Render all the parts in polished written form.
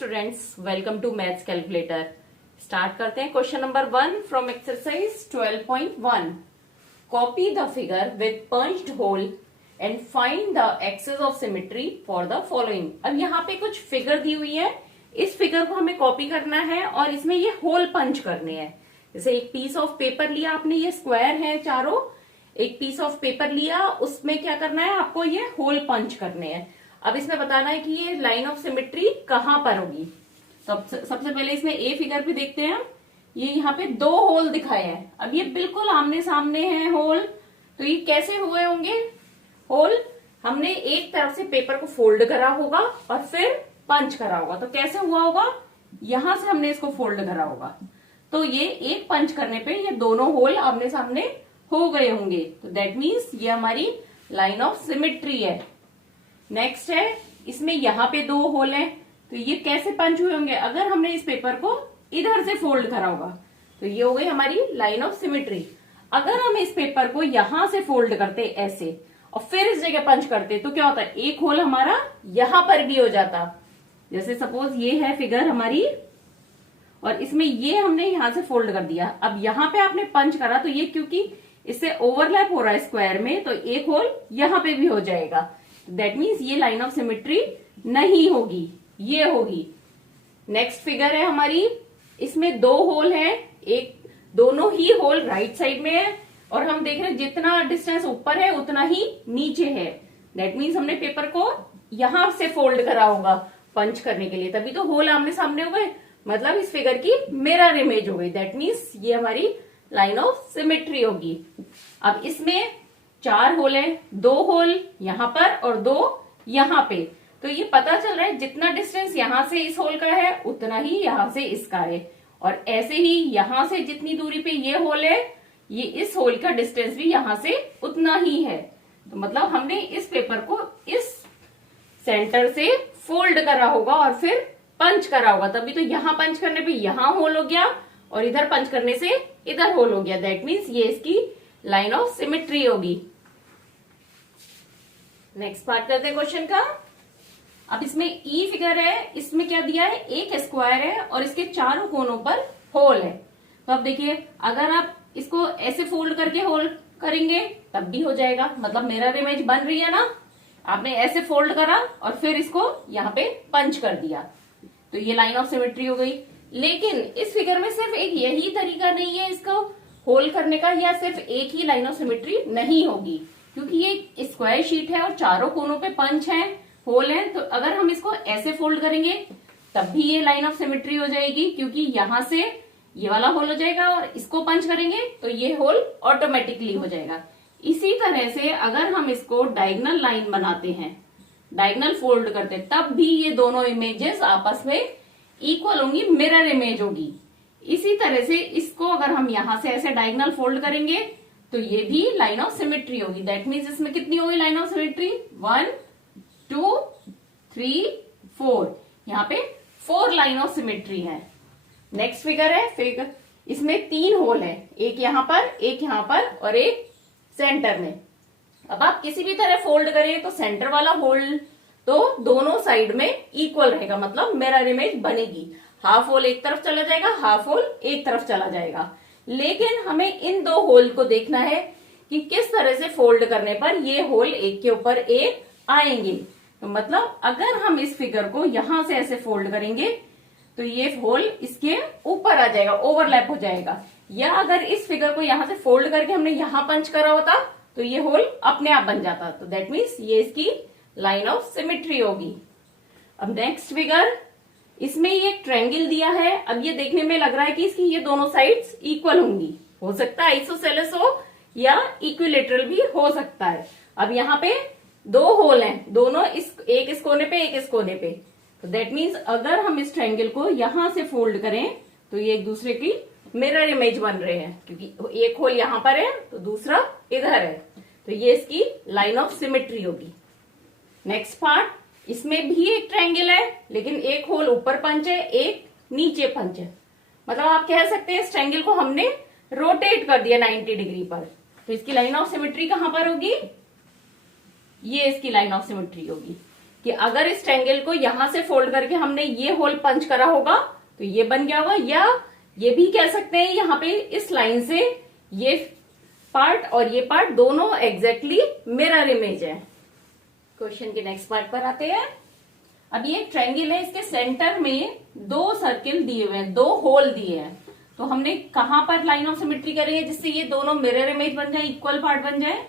Students, welcome to maths calculator. Start करते हैं question number 1 from exercise 12.1। Copy the figure with punched hole and find the axes of symmetry for the following. अब यहाँ पे कुछ figure दी हुई है, इस फिगर को हमें कॉपी करना है और इसमें ये होल पंच करने हैं। जैसे एक पीस ऑफ पेपर लिया आपने, ये स्क्वायर है चारों, एक पीस ऑफ पेपर लिया, उसमें क्या करना है आपको, ये होल पंच करने हैं। अब इसमें बताना है कि ये लाइन ऑफ सिमेट्री कहां पर होगी। तो सबसे पहले इसमें ए फिगर पे देखते हैं हम, ये यहाँ पे दो होल दिखाए हैं। अब ये बिल्कुल आमने सामने हैं होल, तो ये कैसे हुए होंगे होल? हमने एक तरफ से पेपर को फोल्ड करा होगा और फिर पंच करा होगा। तो कैसे हुआ होगा? यहां से हमने इसको फोल्ड करा होगा, तो ये एक पंच करने पे ये दोनों होल आमने सामने हो गए होंगे। तो दैट मीन्स ये हमारी लाइन ऑफ सिमेट्री है। नेक्स्ट है, इसमें यहाँ पे दो होल हैं, तो ये कैसे पंच हुए होंगे? अगर हमने इस पेपर को इधर से फोल्ड करा होगा तो ये हो गई हमारी लाइन ऑफ सिमेट्री। अगर हम इस पेपर को यहां से फोल्ड करते ऐसे और फिर इस जगह पंच करते तो क्या होता है, एक होल हमारा यहां पर भी हो जाता। जैसे सपोज ये है फिगर हमारी और इसमें ये हमने यहां से फोल्ड कर दिया। अब यहां पे आपने पंच करा तो ये क्योंकि इससे ओवरलैप हो रहा है स्क्वायर में, तो एक होल यहां पे भी हो जाएगा। दैट मीन्स ये लाइन ऑफ सिमेट्री नहीं होगी, ये होगी। नेक्स्ट फिगर है हमारी, इसमें दो होल हैं, एक दोनों ही होल राइट साइड में है और हम देख रहे हैं जितना डिस्टेंस ऊपर है उतना ही नीचे है। दैट मीन्स हमने पेपर को यहां से फोल्ड करा होगा पंच करने के लिए, तभी तो होल आमने सामने हो गए, मतलब इस फिगर की मिरर इमेज हो गई। दैट मीन्स ये हमारी लाइन ऑफ सिमेट्री होगी। अब इसमें चार होल है, दो होल यहां पर और दो यहां पे, तो ये पता चल रहा है जितना डिस्टेंस यहां से इस होल का है उतना ही यहां से इसका है, और ऐसे ही यहां से जितनी दूरी पे ये होल है, ये इस होल का डिस्टेंस भी यहां से उतना ही है। तो मतलब हमने इस पेपर को इस सेंटर से फोल्ड करा होगा और फिर पंच करा होगा, तभी तो यहां पंच करने पे यहां होल हो गया और इधर पंच करने से इधर होल हो गया। दैट मीन्स ये इसकी लाइन ऑफ सिमेट्री होगी। नेक्स्ट पार्ट करते हैं क्वेश्चन का। अब इसमें ई फिगर है, इसमें क्या दिया है, एक स्क्वायर है और इसके चारों कोनों पर होल है। तो अब देखिए, अगर आप इसको ऐसे फोल्ड करके होल करेंगे तब भी हो जाएगा, मतलब मिरर इमेज बन रही है ना। आपने ऐसे फोल्ड करा और फिर इसको यहाँ पे पंच कर दिया, तो ये लाइन ऑफ सिमेट्री हो गई। लेकिन इस फिगर में सिर्फ एक यही तरीका नहीं है इसको होल करने का, या सिर्फ एक ही लाइन ऑफ सिमेट्री नहीं होगी, क्योंकि ये स्क्वायर शीट है और चारों कोनों पे पंच है, होल है। तो अगर हम इसको ऐसे फोल्ड करेंगे तब भी ये लाइन ऑफ सिमेट्री हो जाएगी, क्योंकि यहां से ये वाला होल हो जाएगा और इसको पंच करेंगे तो ये होल ऑटोमेटिकली हो जाएगा। इसी तरह से अगर हम इसको डायगोनल लाइन बनाते हैं, डायगोनल फोल्ड करते हैं, तब भी ये दोनों इमेजेस आपस में इक्वल होंगी, मिरर इमेज होगी। इसी तरह से इसको अगर हम यहां से ऐसे डायगोनल फोल्ड करेंगे तो ये भी लाइन ऑफ सिमेट्री होगी। दैट मीन्स इसमें कितनी होगी लाइन ऑफ सिमेट्री, 1 2 3 4, यहाँ पे 4 लाइन ऑफ सिमेट्री है। नेक्स्ट फिगर है, फिगर इसमें 3 होल है, एक यहाँ पर, एक यहाँ पर और एक सेंटर में। अब आप किसी भी तरह फोल्ड करें तो सेंटर वाला होल तो दोनों साइड में इक्वल रहेगा, मतलब मिरर इमेज बनेगी। हाफ होल एक तरफ चला जाएगा, हाफ होल एक तरफ चला जाएगा। लेकिन हमें इन दो होल को देखना है कि किस तरह से फोल्ड करने पर ये होल एक के ऊपर एक आएंगे। तो मतलब अगर हम इस फिगर को यहां से ऐसे फोल्ड करेंगे तो ये होल इसके ऊपर आ जाएगा, ओवरलैप हो जाएगा। या अगर इस फिगर को यहां से फोल्ड करके हमने यहां पंच करा होता तो ये होल अपने आप बन जाता। तो दैट मीन्स ये इसकी लाइन ऑफ सिमेट्री होगी। अब नेक्स्ट फिगर, इसमें ये एक ट्रायंगल दिया है। अब ये देखने में लग रहा है कि इसकी ये दोनों साइड्स इक्वल होंगी, हो सकता है आइसोसेलेस हो या इक्विलेटरल भी हो सकता है। अब यहाँ पे दो होल हैं, दोनों एक इस कोने पे, एक इस कोने पे। तो दैट मीन्स अगर हम इस ट्रायंगल को यहां से फोल्ड करें तो ये एक दूसरे की मिरर इमेज बन रहे हैं, क्योंकि एक होल यहां पर है तो दूसरा इधर है, तो ये इसकी लाइन ऑफ सिमेट्री होगी। नेक्स्ट पार्ट, इसमें भी एक ट्रायंगल है लेकिन एक होल ऊपर पंच है, एक नीचे पंच है। मतलब आप कह सकते हैं इस ट्रायंगल को हमने रोटेट कर दिया 90 डिग्री पर, तो इसकी लाइन ऑफ सिमेट्री कहां पर होगी, ये इसकी लाइन ऑफ सिमेट्री होगी। कि अगर इस ट्रायंगल को यहां से फोल्ड करके हमने ये होल पंच करा होगा तो ये बन गया होगा, या ये भी कह सकते हैं यहाँ पे इस लाइन से ये पार्ट और ये पार्ट दोनों एग्जैक्टली मिरर इमेज है। क्वेश्चन के नेक्स्ट पार्ट पर आते हैं। अब ये एक ट्रायंगल है, इसके सेंटर में 2 सर्किल दिए हुए हैं, 2 होल दिए हैं। तो हमने कहां पर लाइन ऑफ सिमेट्री करेंगे जिससे ये दोनों मिरर इमेज बन जाए, इक्वल पार्ट बन जाए?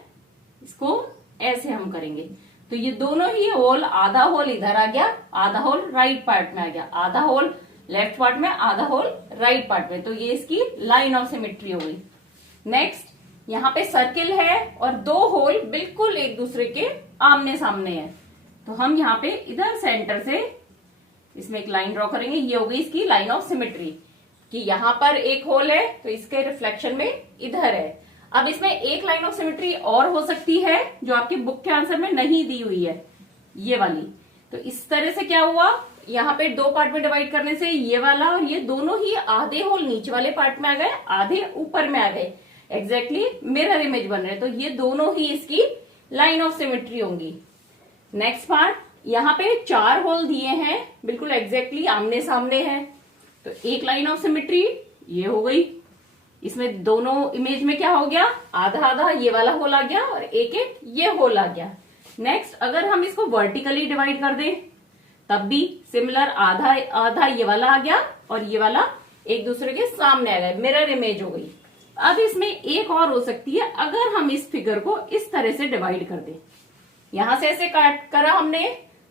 इसको ऐसे हम करेंगे। तो ये दोनों ही होल, आधा होल इधर आ गया, आधा होल राइट पार्ट में आ गया, आधा होल लेफ्ट पार्ट में, आधा होल राइट पार्ट में। तो ये इसकी लाइन ऑफ सिमेट्री हो गई। नेक्स्ट, यहाँ पे सर्किल है और 2 होल बिल्कुल एक दूसरे के आमने सामने है। तो हम यहाँ पे इधर सेंटर से इसमें एक लाइन ड्रॉ करेंगे। ये हो गई इसकी लाइन ऑफ सिमेट्री कि यहाँ पर एक होल है तो इसके रिफ्लेक्शन में इधर है। अब इसमें एक लाइन ऑफ सिमेट्री और हो सकती है जो आपके बुक के आंसर में नहीं दी हुई है, ये वाली। तो इस तरह से क्या हुआ, यहाँ पे 2 पार्ट में डिवाइड करने से ये वाला और ये दोनों ही आधे होल नीचे वाले पार्ट में आ गए, आधे ऊपर में आ गए, एग्जैक्टली मिरर इमेज बन रहे। तो ये दोनों ही इसकी लाइन ऑफ सिमेट्री होंगी। नेक्स्ट पार्ट, यहाँ पे 4 होल दिए हैं, बिल्कुल एग्जैक्टली आमने सामने है। तो एक लाइन ऑफ सिमेट्री ये हो गई। इसमें दोनों इमेज में क्या हो गया, आधा आधा ये वाला होल आ गया और एक एक ये होल आ गया। नेक्स्ट, अगर हम इसको वर्टिकली डिवाइड कर दें तब भी सिमिलर, आधा आधा ये वाला आ गया और ये वाला एक दूसरे के सामने आ गया, मिरर इमेज हो गई। अब इसमें एक और हो सकती है, अगर हम इस फिगर को इस तरह से डिवाइड कर दें, यहां से ऐसे काट करा हमने,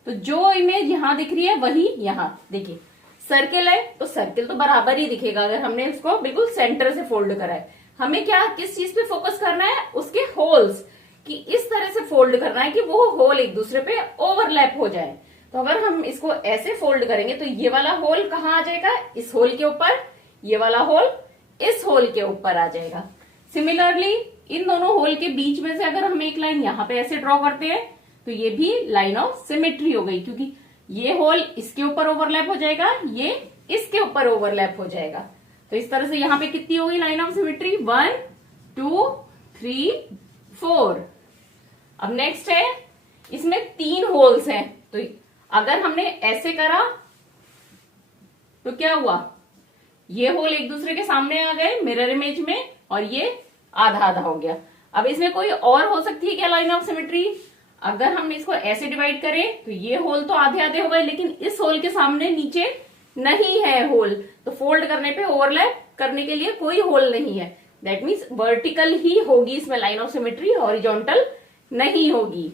तो जो इमेज यहां दिख रही है वही यहां देखिए। सर्किल है तो सर्किल तो बराबर ही दिखेगा अगर हमने उसको बिल्कुल सेंटर से फोल्ड करा है। हमें क्या, किस चीज पे फोकस करना है, उसके होल्स, कि इस तरह से फोल्ड करना है कि वो होल एक दूसरे पे ओवरलैप हो जाए। तो अगर हम इसको ऐसे फोल्ड करेंगे तो ये वाला होल कहाँ आ जाएगा, इस होल के ऊपर, ये वाला होल इस होल के ऊपर आ जाएगा। सिमिलरली इन दोनों होल के बीच में से अगर हम एक लाइन यहाँ पे ऐसे ड्रॉ करते हैं तो ये भी लाइन ऑफ सिमेट्री हो गई, क्योंकि ये होल इसके ऊपर ओवरलैप हो जाएगा, ये इसके ऊपर ओवरलैप हो जाएगा। तो इस तरह से यहाँ पे कितनी होगी लाइन ऑफ सिमेट्री, 1 2 3 4। अब नेक्स्ट है, इसमें 3 होल्स हैं। तो अगर हमने ऐसे करा तो क्या हुआ, ये होल एक दूसरे के सामने आ गए मिरर इमेज में और ये आधा आधा हो गया। अब इसमें कोई और हो सकती है क्या लाइन ऑफ सिमेट्री, अगर हम इसको ऐसे डिवाइड करें तो ये होल तो आधे आधे हो गए, लेकिन इस होल के सामने नीचे नहीं है होल, तो फोल्ड करने पे ओवरलैप करने के लिए कोई होल नहीं है। दैट मीन्स वर्टिकल ही होगी इसमें लाइन ऑफ सिमेट्री, हॉरिजॉन्टल नहीं होगी।